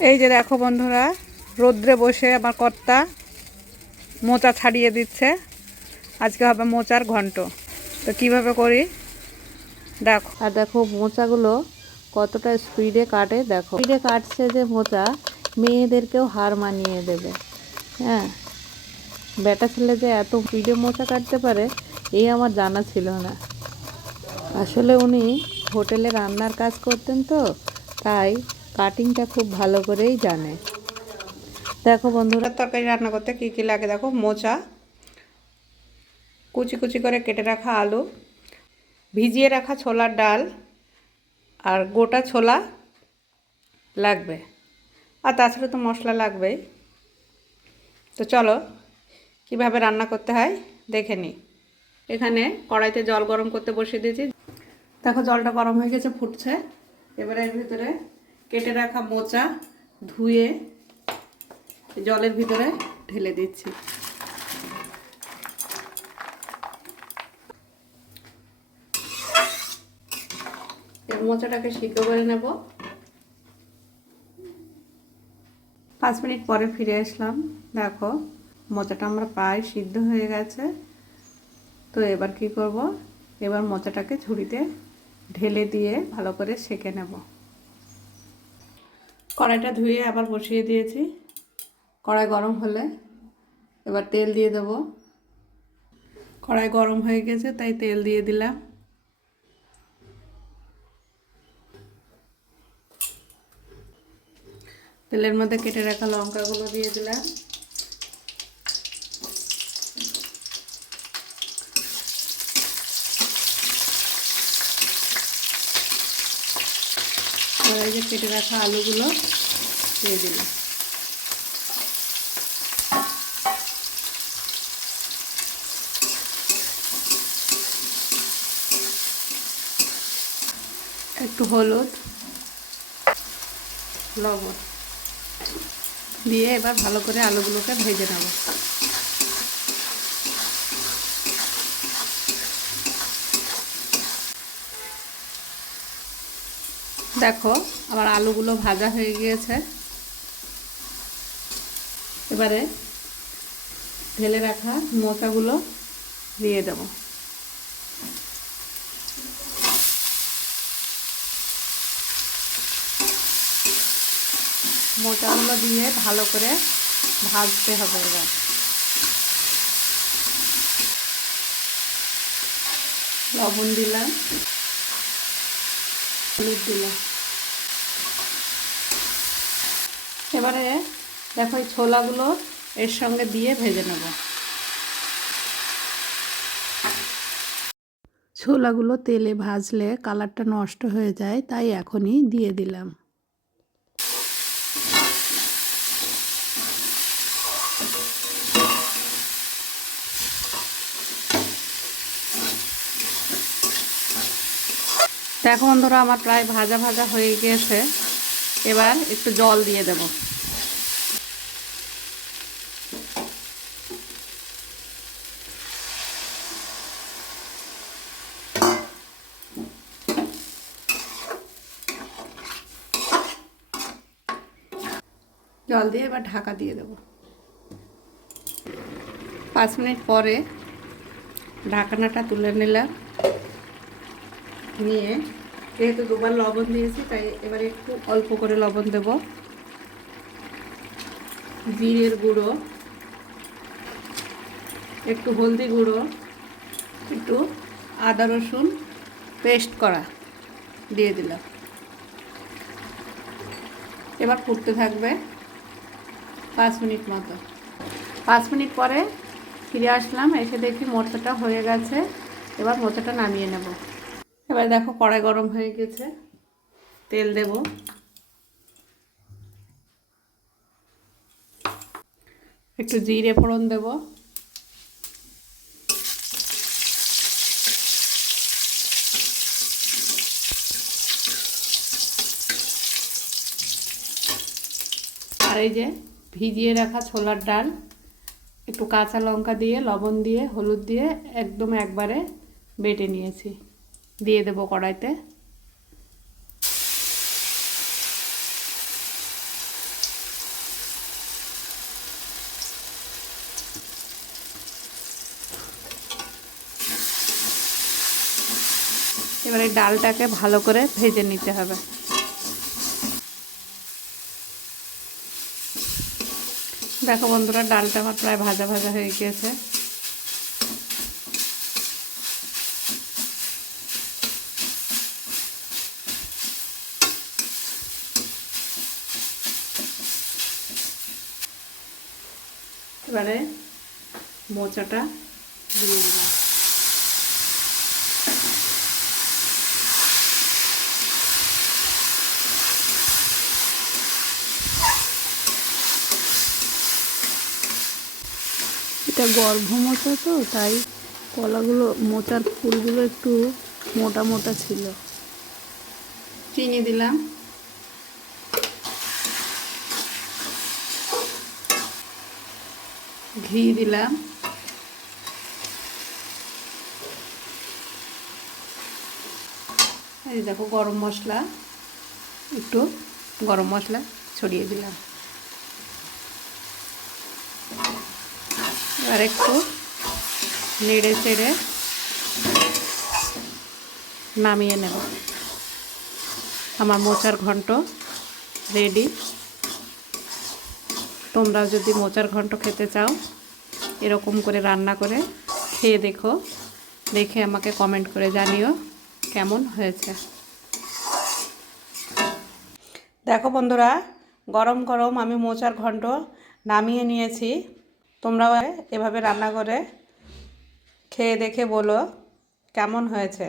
এই যে দেখো বন্ধুরা, রোদ্রে বসে আমার কর্তা মোচা ছাড়িয়ে দিচ্ছে। আজকে হবে মোচার ঘন্ট। তো কীভাবে করি? দেখো। আর দেখো মোচাগুলো কতটা স্পিডে কাটে, দেখো। স্পিডে কাটছে যে মোচা, মেয়েদেরকেও হার মানিয়ে দেবে। হ্যাঁ। বেটা ছেলে যে এত স্পিডে মোচা কাটতে পারে, এই আমার জানা ছিল না। আসলে উনি হোটেলে রান্নার কাজ করতেন তো, তাই কাটিংটা খুব ভালো করেই জানে। দেখো বন্ধুরা, তরকারি রান্না করতে কী কী লাগে দেখো, মোচা, কুচি কুচি করে কেটে রাখা আলু, ভিজিয়ে রাখা ছোলার ডাল, আর গোটা ছোলা লাগবে। আর তাছাড়া তো মশলা লাগবেই। তো চলো, কীভাবে রান্না করতে হয় দেখে নিই এখানে কড়াইতে জল গরম করতে বসিয়ে দিয়েছি। দেখো জলটা গরম হয়ে গেছে, ফুটছে। এবারে এর ভিতরে কেটে রাখা মোচা ধুয়ে জলের ভিতরে ঢেলে দিচ্ছি। মোচাটাকে সিদ্ধ করে নেব। পাঁচ মিনিট পরে ফিরে আসলাম। দেখো, মোচাটা আমরা প্রায় সিদ্ধ হয়ে গেছে। তো এবার কি করব? এবার মোচাটাকে ঝুড়িতে ঢেলে দিয়ে ভালো করে সেঁকে নেব। কড়াইটা ধুয়ে আবার বসিয়ে দিয়েছি। কড়াই গরম হলে এবার তেল দিয়ে দেব। কড়াই গরম হয়ে গেছে, তাই তেল দিয়ে দিলাম। তেলের মধ্যে কেটে রাখা লঙ্কাগুলো দিয়ে দিলাম। আর এই যে কেটে রাখা আলুগুলো দিয়ে দিলাম। একটু হলুদ, লবণ দিয়ে এবার ভালো করে আলুগুলোকে ভেজে নেব। দেখো, আমার আলুগুলো ভাজা হয়ে গিয়েছে। এবারে ঢেলে রাখা মোচাগুলো দিয়ে দেবো। মোচাগুলো দিয়ে ভালো করে ভাজতে হবে এবার। লবণ দিলাম, হলুদ দিলাম। এবারে দেখো এই ছোলাগুলো এর সঙ্গে দিয়ে ভেজে নেব। ছোলাগুলো তেলে ভাজলে কালারটা নষ্ট হয়ে যায় তাই এখনই দিয়ে দিলাম। দেখো বন্ধুরা আমার প্রায় ভাজা ভাজা হয়ে গিয়েছে। এবার একটু জল দিয়ে দেব। জল দিয়ে এবার ঢাকা দিয়ে দেব। পাঁচ মিনিট পরে ঢাকনাটা তুলে নিলাম, নিয়ে যেহেতু দুবার লবণ দিয়েছি, তাই এবার একটু অল্প করে লবণ দেব। জিরের গুঁড়ো, একটু হলদি গুঁড়ো, একটু আদা রসুন পেস্ট করা দিয়ে দিলাম। এবার ফুটতে থাকবে পাঁচ মিনিট মতো। পাঁচ মিনিট পরে ফিরে আসলাম, এসে দেখি মোচাটা হয়ে গেছে। এবার মোচাটা নামিয়ে নেব। এবার দেখো কড়াই গরম হয়ে গেছে। তেল দেব। একটু জিরে ফোড়ন দেব। আর এই যে ভিজিয়ে রাখা ছোলার ডাল, একটু কাঁচা লঙ্কা দিয়ে, লবণ দিয়ে, হলুদ দিয়ে একদম একবারে বেটে নিয়েছি। দিয়ে দেব কড়াইতে। এবারে ডালটাকে ভালো করে ভেজে নিতে হবে। দেখো বন্ধুরা, ডালটা আমার প্রায় ভাজা ভাজা হয়ে গিয়েছে। এবারে মোচাটা দিয়ে দিলাম। এটা গর্ভ মোচা তো, তাই কলাগুলো, মোচার ফুলগুলো একটু মোটা মোটা ছিল। চিনি দিলাম। ঘি দিলাম। এই দেখো গরম মশলা, একটু গরম মশলা ছড়িয়ে দিলাম। আর একটু নেড়ে চেড়ে নামিয়ে নেব। আমার মোচার ঘন্ট রেডি তোমরা যদি মোচার ঘন্ট খেতে চাও, এরকম করে রান্না করে খেয়ে দেখো। দেখে আমাকে কমেন্ট করে জানিও কেমন হয়েছে। দেখো বন্ধুরা, গরম গরম আমি মোচার ঘন্ট নামিয়ে নিয়েছি। তোমরাও এভাবে রান্না করে খেয়ে দেখে বলো কেমন হয়েছে।